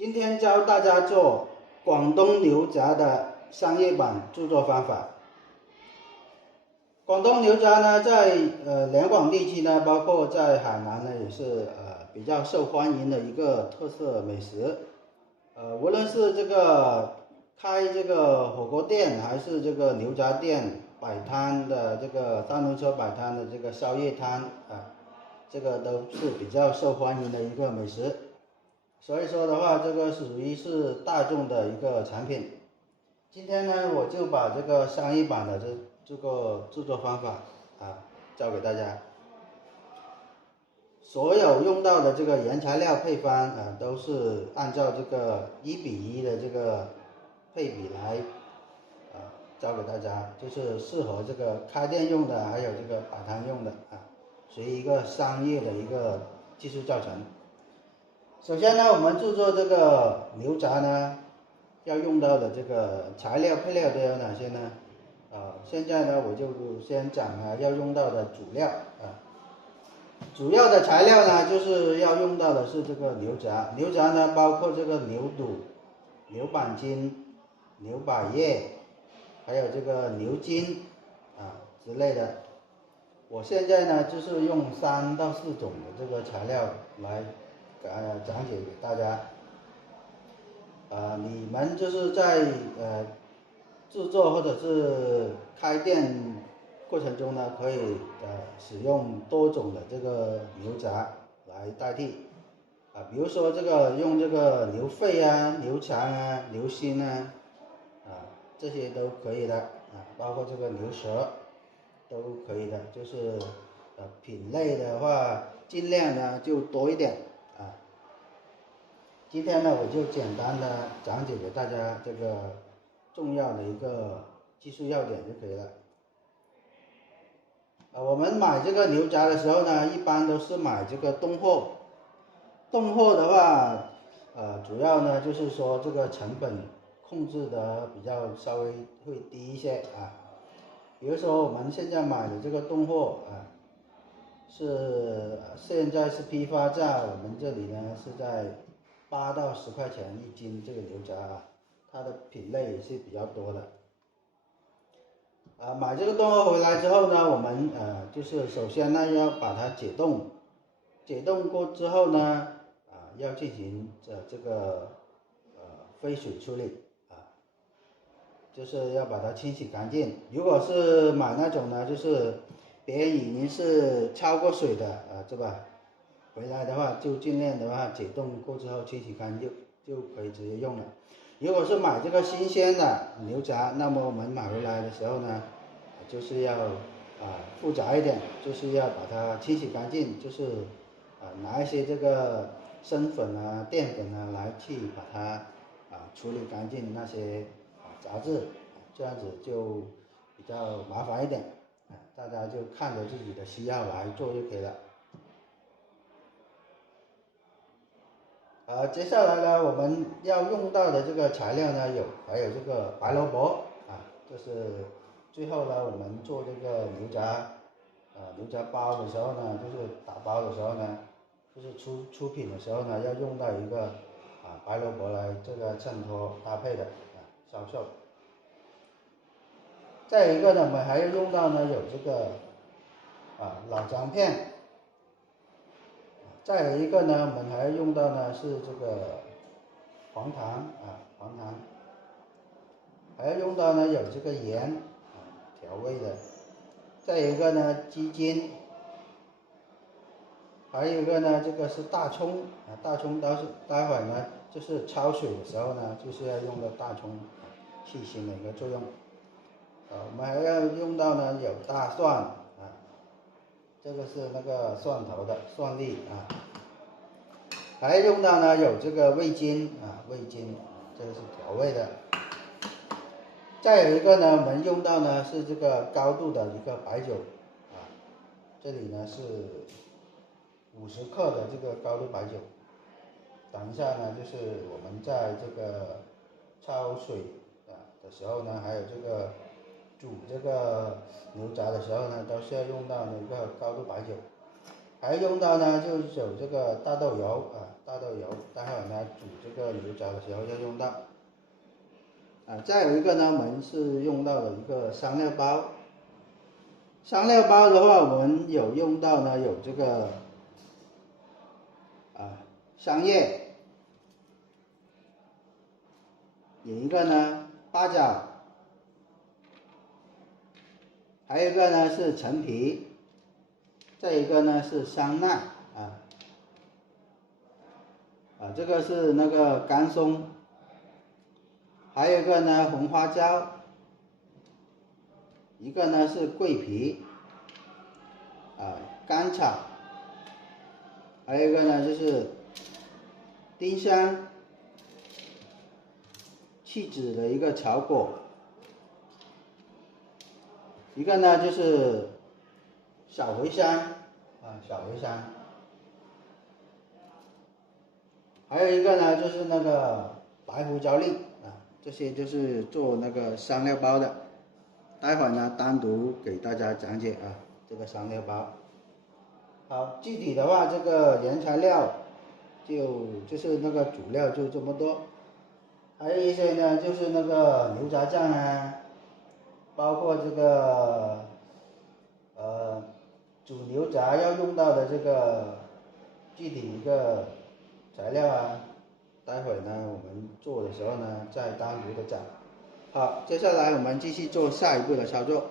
今天教大家做广东牛杂的商业版制作方法。广东牛杂呢，在两广地区呢，包括在海南呢，也是比较受欢迎的一个特色美食。无论是这个开这个火锅店，还是这个牛杂店摆摊的这个三轮车摆摊的这个宵夜摊这个都是比较受欢迎的一个美食。所以说的话，这个属于是大众的一个产品。今天呢，我就把这个商业版的这个制作方法教给大家。所有用到的这个原材料配方都是按照这个1:1的这个配比来教给大家，就是适合这个开店用的，还有这个摆摊用的属于一个商业的一个技术教程。首先呢，我们制作这个牛杂呢，要用到的这个材料配料都有哪些呢？现在呢，我就先讲要用到的主料主要的材料呢，就是要用到的是这个牛杂。牛杂呢，包括这个牛肚、牛板筋、牛百叶，还有这个牛筋之类的。我现在呢，就是用3到4种的这个材料来讲解给大家。你们就是在制作或者是开店过程中呢，可以使用多种的这个牛杂来代替比如说这个用这个牛肺牛肠牛心这些都可以的包括这个牛舌都可以的，就是品类的话尽量呢就多一点今天呢，我就简单的讲解给大家这个重要的一个技术要点就可以了。我们买这个牛杂的时候呢，一般都是买这个冻货。冻货的话，主要呢就是说这个成本控制的比较稍微会低一些比如说我们现在买的这个冻货现在是批发价，我们这里呢是在8到10块钱1斤这个牛杂它的品类也是比较多的买这个冻货回来之后呢，我们就是首先呢要把它解冻，解冻过之后呢要进行这个飞水处理就是要把它清洗干净。如果是买那种呢，就是别人已经是焯过水的对吧？回来的话就尽量的话解冻过之后清洗干净就可以直接用了。如果是买这个新鲜的牛杂，那么我们买回来的时候呢，就是要复杂一点，就是要把它清洗干净，就是拿一些这个生粉淀粉来去把它处理干净那些杂质，这样子就比较麻烦一点大家就看着自己的需要来做就可以了。接下来呢，我们要用到的这个材料呢，还有这个白萝卜就是最后呢，我们做这个牛杂包的时候呢，就是打包的时候呢，就是出品的时候呢，要用到一个白萝卜来这个衬托搭配的销售。再有一个呢，我们还要用到呢有这个老姜片。再有一个呢，我们还要用到呢是这个黄糖还要用到呢有这个盐调味的。再有一个呢鸡精，还有一个呢这个是大葱大葱待会呢就是焯水的时候呢，就是要用到大葱去腥的一个作用我们还要用到呢有大蒜这个是那个蒜头的蒜粒还要用到呢有这个味精这个是调味的。再有一个呢，我们用到呢是这个高度的一个白酒这里呢是50克的这个高度白酒。等一下呢，就是我们在这个焯水的时候呢，还有这个煮这个牛杂的时候呢，都是要用到那个高度白酒。还用到呢，就是有这个大豆油啊，大豆油，待会儿呢煮这个牛杂的时候要用到。再有一个呢，我们是用到的一个香料包。香料包的话，我们有用到呢，有这个香叶，有一个呢八角，还有一个呢是陈皮，这一个呢是香奈这个是那个干松，还有一个呢红花椒，一个呢是桂皮，甘草，还有一个呢就是丁香，去籽的一个草果，一个呢就是小茴香小茴香，还有一个呢就是那个白胡椒粒这些就是做那个香料包的。待会儿呢单独给大家讲解这个香料包。好，具体的话这个原材料就是那个主料就这么多，还有一些呢就是那个牛杂酱包括这个煮牛杂要用到的这个具体一个材料待会呢我们做的时候呢再单独的讲。好，接下来我们继续做下一步的操作。